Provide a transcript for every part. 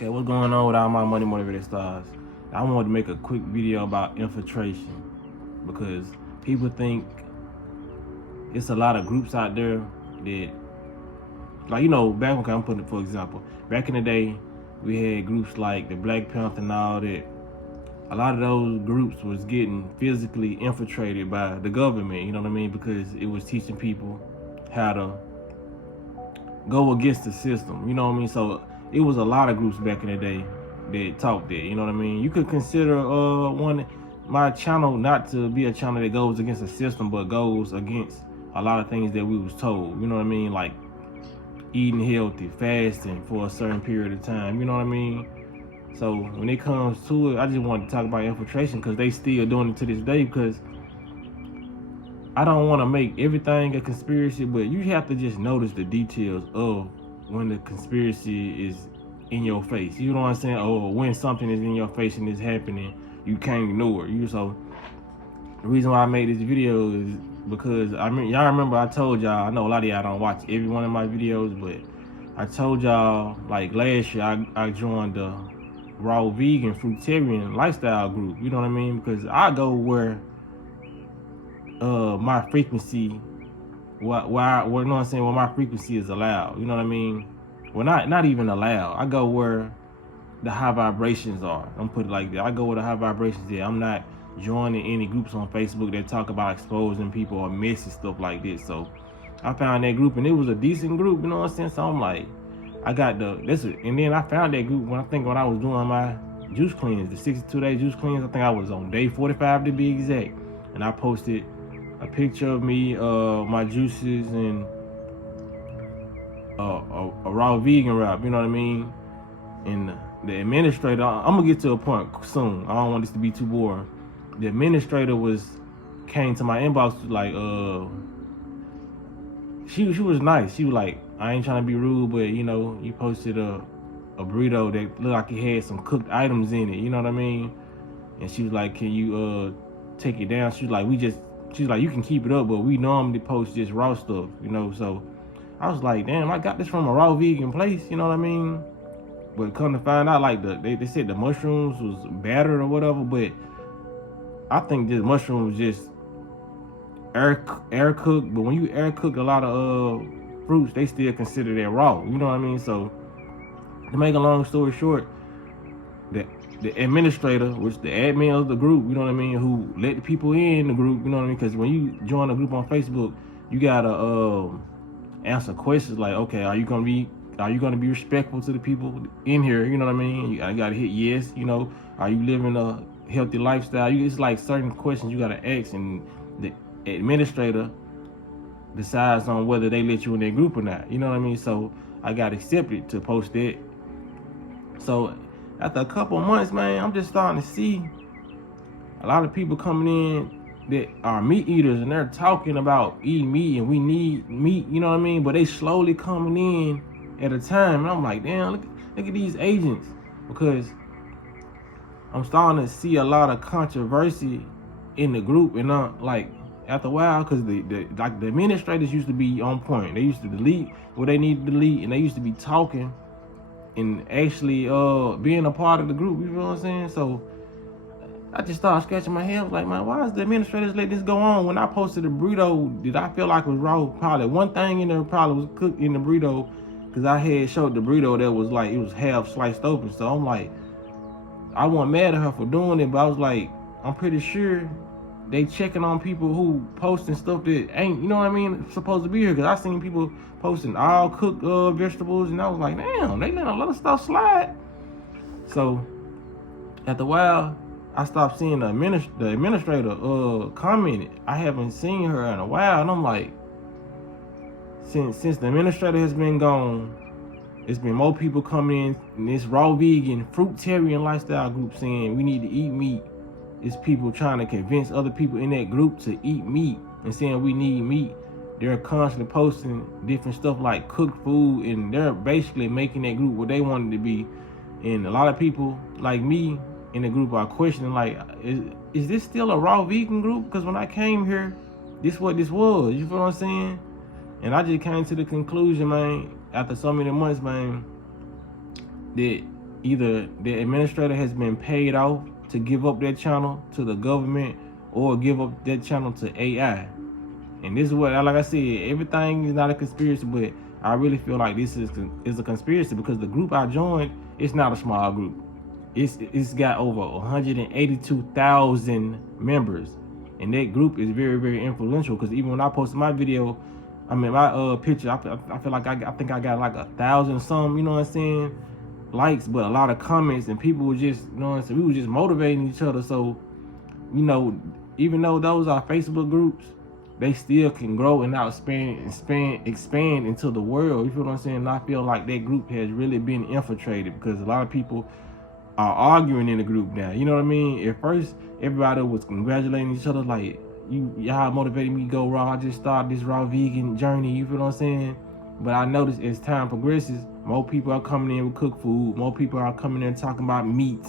Okay, what's going on with all my money motivated stars? I wanted to make a quick video about infiltration because people think it's a lot of groups out there that, like, back, okay, I'm putting it for example, back in the day, we had groups like the Black Panther and all that. A lot of those groups was getting physically infiltrated by the government, you know what I mean? Because it was teaching people how to go against the system, you know what I mean? So it was a lot of groups back in the day that talked that, you know what I mean? You could consider my channel not to be a channel that goes against the system, but goes against a lot of things that we was told, you know what I mean? Like eating healthy, fasting for a certain period of time, you know what I mean? So when it comes to it, I just wanted to talk about infiltration because they still doing it to this day, because I don't want to make everything a conspiracy, but you have to just notice the details of when the conspiracy is in your face. You know what I'm saying? Or when something is in your face and it's happening, you can't ignore it. So the reason why I made this video is because y'all remember I told y'all, I know a lot of y'all don't watch every one of my videos, but I told y'all like last year I joined the raw vegan fruitarian lifestyle group. You know what I mean? Because I go where my frequency, where my frequency is allowed. You know what I mean? Well, not even allowed. I go where the high vibrations are. I'm put it like that. I go where the high vibrations are. I'm not joining any groups on Facebook that talk about exposing people or messy stuff like this. So I found that group and it was a decent group. You know what I'm saying? So I'm like, I got and then I found that group when I was doing my juice cleanse, the 62-day juice cleanse. I think I was on day 45 to be exact, and I posted a picture of me, my juices, and a raw vegan wrap, you know what I mean? And the administrator, I'm gonna get to a point soon. I don't want this to be too boring. The administrator came to my inbox like, she was nice. She was like, I ain't trying to be rude, but you posted a burrito that looked like it had some cooked items in it, you know what I mean? And she was like, can you take it down? She's like, you can keep it up, but we normally post just raw stuff, So I was like, damn, I got this from a raw vegan place, you know what I mean? But come to find out, like they said the mushrooms was battered or whatever, but I think this mushroom was just air cooked. But when you air cook a lot of fruits, they still consider that raw, you know what I mean? So to make a long story short, the administrator, which the admin of the group, you know what I mean, who let the people in the group, you know what I mean? Because when you join a group on Facebook, you gotta answer questions like, okay, are you gonna be respectful to the people in here? You know what I mean? You gotta hit yes. Are you living a healthy lifestyle? It's like certain questions you gotta ask, and the administrator decides on whether they let you in their group or not. You know what I mean? So I got accepted to post that. So after a couple of months, man, I'm just starting to see a lot of people coming in that are meat eaters, and they're talking about eating meat and we need meat, you know what I mean? But they slowly coming in at a time, and I'm like, damn, look at these agents, because I'm starting to see a lot of controversy in the group, and like after a while, because the administrators used to be on point. They used to delete what they needed to delete, and they used to be talking and actually being a part of the group, you know what I'm saying? So I just started scratching my head. I was like, man, why is the administrators let this go on? When I posted a burrito, did I feel like it was raw? Probably one thing in there probably was cooked in the burrito, because I had showed the burrito that was like, it was half sliced open. So I'm like, I wasn't mad at her for doing it, but I was like, I'm pretty sure they checking on people who posting stuff that ain't, you know what I mean, supposed to be here. Because I seen people posting all cooked vegetables, and I was like, damn, they let a lot of stuff slide. So after a while, I stopped seeing the administrator commented. I haven't seen her in a while, and I'm like, since the administrator has been gone, it's been more people coming in this raw vegan fruitarian lifestyle group saying we need to eat meat. It's people trying to convince other people in that group to eat meat and saying we need meat. They're constantly posting different stuff like cooked food, and they're basically making that group what they wanted to be. And a lot of people like me in the group are questioning, like, is this still a raw vegan group? Because when I came here, this what this was, you feel what I'm saying? And I just came to the conclusion, man, after so many months, man, that either the administrator has been paid off to give up that channel to the government or give up that channel to AI. And this is what, like I said, everything is not a conspiracy, but I really feel like this is a conspiracy because the group I joined, it's not a small group. It's got over 182,000 members, and that group is very, very influential. Because even when I posted my video, I mean my picture, I feel like I think I got like 1,000 some, you know what I'm saying, likes, but a lot of comments, and people were just, you know what I'm saying, we were just motivating each other. So, you know, even though those are Facebook groups, they still can grow and now expand into the world. You feel what I'm saying? And I feel like that group has really been infiltrated because a lot of people are arguing in the group now. You know what I mean? At first, everybody was congratulating each other, like, y'all motivated me to go raw. I just started this raw vegan journey. You feel what I'm saying? But I noticed as time progresses, more people are coming in with cooked food. More people are coming in talking about meat.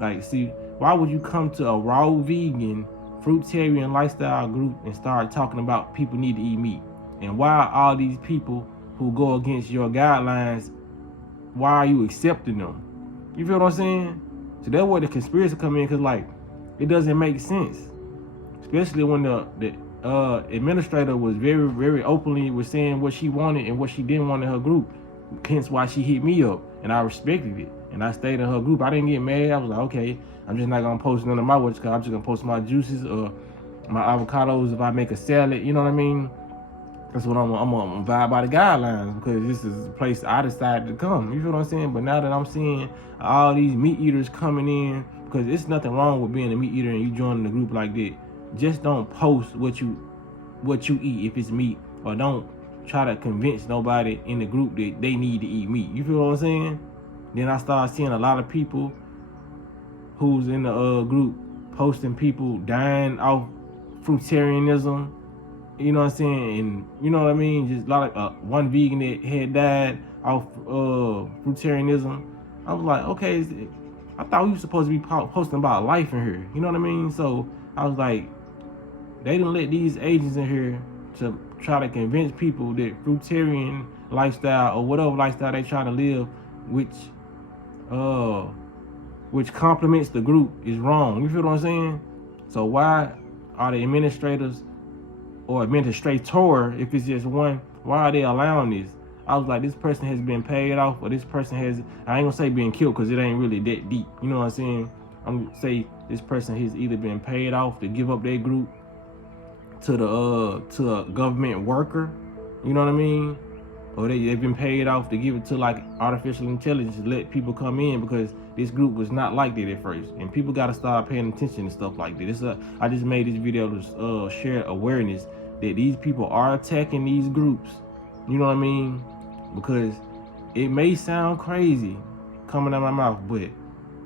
Like, see, why would you come to a raw vegan fruitarian lifestyle group and start talking about people need to eat meat? And why are all these people who go against your guidelines, why are you accepting them? You feel what I'm saying? So that's where the conspiracy come in, because like, it doesn't make sense, especially when the administrator was very, very openly was saying what she wanted and what she didn't want in her group. Hence why she hit me up, and I respected it, and I stayed in her group. I didn't get mad. I was like, okay, I'm just not gonna post none of my work, because I'm just gonna post my juices or my avocados if I make a salad. You know what I mean? That's what I'm gonna vibe by the guidelines, because this is the place I decided to come. You feel what I'm saying? But now that I'm seeing all these meat eaters coming in, because it's nothing wrong with being a meat eater and you joining a group like that. Just don't post what you eat if it's meat, or don't try to convince nobody in the group that they need to eat meat. You feel what I'm saying? Then I started seeing a lot of people who's in the group posting people dying off fruitarianism. You know what I'm saying? And you know what I mean? Just a lot of one vegan that had died off fruitarianism. I was like, okay, I thought we were supposed to be posting about life in here. You know what I mean? So I was like, they didn't let these agents in here to try to convince people that fruitarian lifestyle or whatever lifestyle they try to live, which complements the group, is wrong. You feel what I'm saying? So why are the administrators or administrator, if it's just one, why are they allowing this? I was like, this person has been paid off, or this person has, I ain't gonna say being killed because it ain't really that deep. You know what I'm saying? I'm gonna say this person has either been paid off to give up their group to a government worker, you know what I mean? Or they've been paid off to give it to like artificial intelligence to let people come in, because this group was not like that at first. And people gotta start paying attention to stuff like this. I just made this video to share awareness that these people are attacking these groups. You know what I mean? Because it may sound crazy coming out of my mouth, but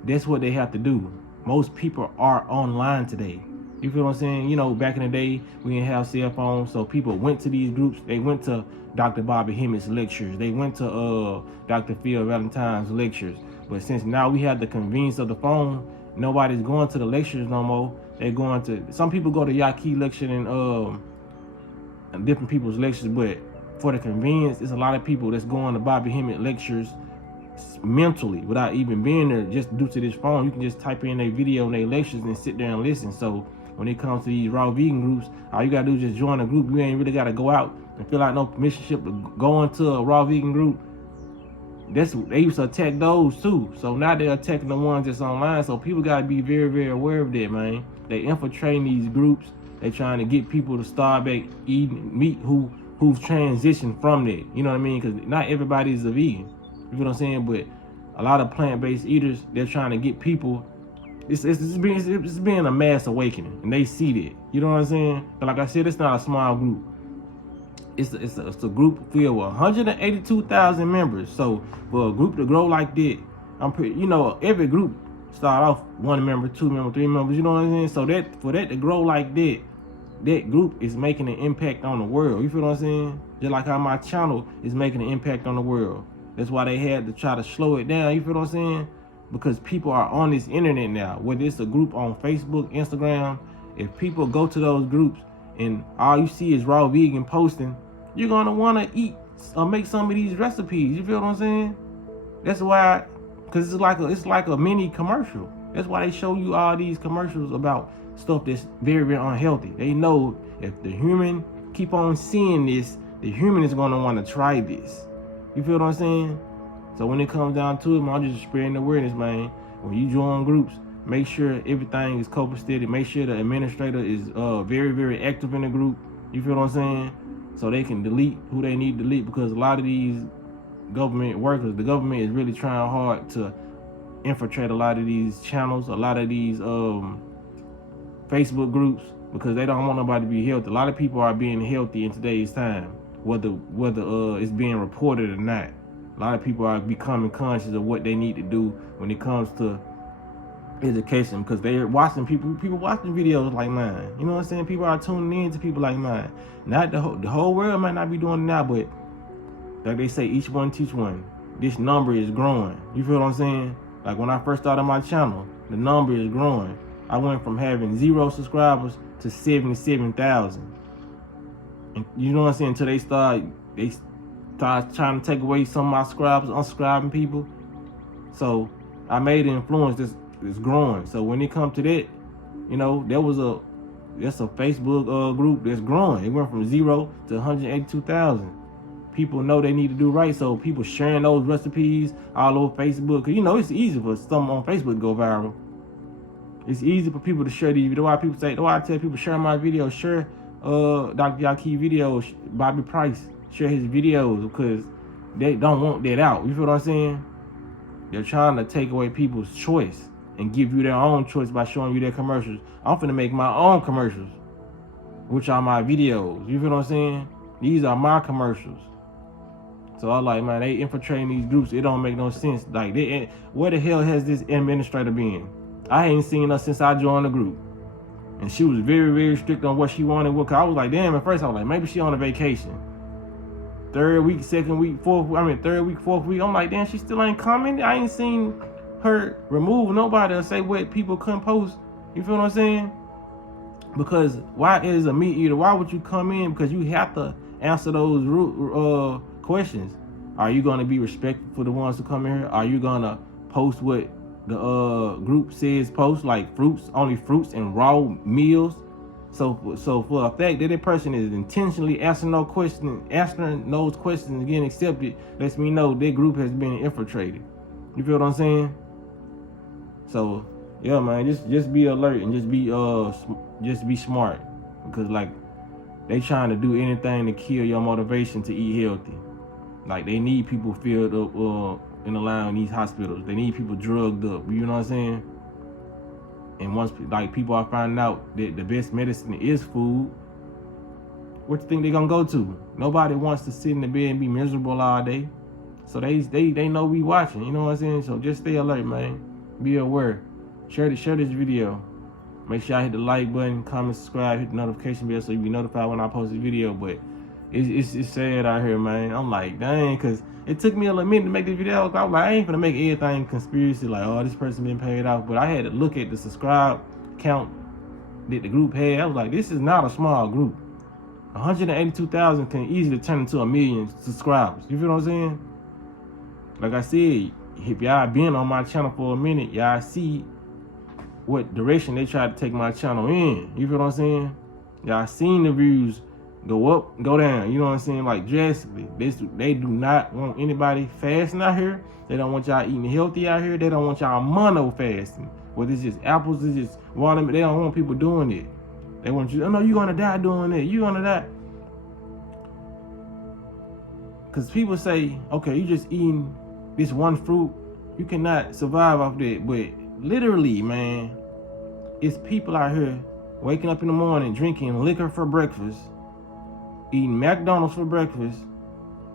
that's what they have to do. Most people are online today. You feel what I'm saying? You know, back in the day, we didn't have cell phones, so people went to these groups. They went to Dr. Bobby Hemmitt's lectures. They went to Dr. Phil Valentine's lectures. But since now we have the convenience of the phone, nobody's going to the lectures no more. They're going to, some people go to Yaki lecture and different people's lectures, but for the convenience, it's a lot of people that's going to Bobby Hemmitt lectures mentally without even being there, just due to this phone. You can just type in their video and their lectures and sit there and listen. So when it comes to these raw vegan groups, all you gotta do is just join a group. You ain't really gotta go out and feel like no permission slip to go into a raw vegan group. They used to attack those too. So now they're attacking the ones that's online. So people gotta be very, very aware of that, man. They infiltrating these groups. They trying to get people to start back eating meat who've transitioned from that. You know what I mean? Because not everybody is a vegan. You know what I'm saying? But a lot of plant-based eaters, they're trying to get people. It's being a mass awakening, and they see that. You know what I'm saying? But like I said, it's not a small group. It's a group filled with 182,000 members. So for a group to grow like that, I'm pretty. You know, every group start off 1 member, 2 members, 3 members. You know what I'm saying? So that for that to grow like that, that group is making an impact on the world. You feel what I'm saying? Just like how my channel is making an impact on the world. That's why they had to try to slow it down. You feel what I'm saying? Because people are on this internet now, whether it's a group on Facebook, Instagram. If people go to those groups and all you see is raw vegan posting, you're gonna want to eat or make some of these recipes. You feel what I'm saying? That's why Cause it's like a mini commercial. That's why they show you all these commercials about stuff that's very, very unhealthy. They know if the human keep on seeing this, the human is gonna want to try this. You feel what I'm saying? So when it comes down to it, man, I'm just spreading awareness, man. When you join groups, make sure everything is copacetic. Make sure the administrator is very, very active in the group. You feel what I'm saying? So they can delete who they need to delete, because a lot of these government workers, the government is really trying hard to infiltrate a lot of these channels, a lot of these Facebook groups, because they don't want nobody to be healthy. A lot of people are being healthy in today's time, whether it's being reported or not. A lot of people are becoming conscious of what they need to do when it comes to education, because they're watching people watching videos like mine. You know what I'm saying? People are tuning in to people like mine. Not the whole world might not be doing it now, but like they say, each one teach one. This number is growing. You feel what I'm saying? Like when I first started my channel, the number is growing. I went from having 0 subscribers to 77,000. And you know what I'm saying? Until they start trying to take away some of my subscribers, unsubscribing people. So I made an influence that's growing. So when it comes to that, you know, that's a Facebook group that's growing. It went from 0 to 182,000. People know they need to do right, so people sharing those recipes all over Facebook. Cause you know it's easy for something on Facebook to go viral. It's easy for people to share these videos. Why I tell people share my videos, share Dr. Yaki videos, Bobby Price, share his videos, because they don't want that out. You feel what I'm saying? They're trying to take away people's choice and give you their own choice by showing you their commercials. I'm finna make my own commercials, which are my videos. You feel what I'm saying? These are my commercials. So I like, man, they infiltrating these groups. It don't make no sense. Like, where the hell has this administrator been? I ain't seen her since I joined the group. And she was very, very strict on what she wanted. Cause I was like, damn, at first I was like, maybe she on a vacation. Third week, fourth week. I'm like, damn, she still ain't coming. I ain't seen her remove nobody or say what people couldn't post. You feel what I'm saying? Because why is a meat eater? Why would you come in? Because you have to answer those questions. Are you going to be respectful for the ones who come in here? Are you going to post what the group says post, like only fruits and raw meals? So for a fact that person is intentionally answering those questions and getting accepted, lets me know their group has been infiltrated. You feel what I'm saying? So yeah, man, just be alert and just be smart, because like they trying to do anything to kill your motivation to eat healthy. Like they need people filled up in the line in these hospitals. They need people drugged up. You know what I'm saying? And once like people are finding out that the best medicine is food, what you think they're gonna go to? Nobody wants to sit in the bed and be miserable all day. So they know we watching. You know what I'm saying? So just stay alert, man. Be aware. Share this video. Make sure I hit the like button, comment, subscribe, hit the notification bell so you be notified when I post a video. But it's sad out here, man. I'm like, dang, because it took me a little minute to make this video. I was like, I ain't gonna make everything conspiracy, like, oh, this person been paid off. But I had to look at the subscribe count that the group had. I was like, this is not a small group. 182,000 can easily turn into 1 million subscribers. You feel what I'm saying? Like I said, if y'all been on my channel for a minute, y'all see what direction they try to take my channel in. You feel what I'm saying? Y'all seen the views go up, go down. You know what I'm saying? Like drastically. They do not want anybody fasting out here. They don't want y'all eating healthy out here. They don't want y'all mono fasting. Whether it's just apples, it's just watermelon. They don't want people doing it. They want you, oh no, you're gonna die doing it. You're gonna die. Because people say, okay, you just eating this one fruit, you cannot survive off that. But literally, man, it's people out here waking up in the morning, drinking liquor for breakfast, eating McDonald's for breakfast,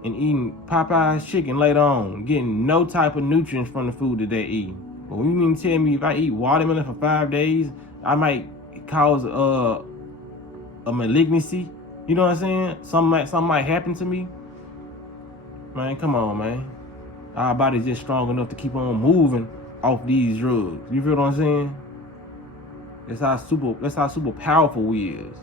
and eating Popeye's chicken later on, getting no type of nutrients from the food that they eat. But when you mean to tell me if I eat watermelon for 5 days, I might cause a malignancy? You know what I'm saying? Something might happen to me. Man, come on, man. Our body's just strong enough to keep on moving off these drugs. You feel what I'm saying? That's how super powerful we is.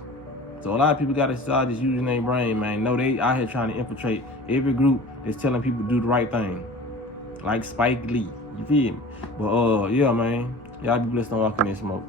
So a lot of people gotta start just using their brain, man. No, they out here trying to infiltrate every group that's telling people to do the right thing. Like Spike Lee. You feel me? But yeah, man. Y'all be blessed on walking in smoke.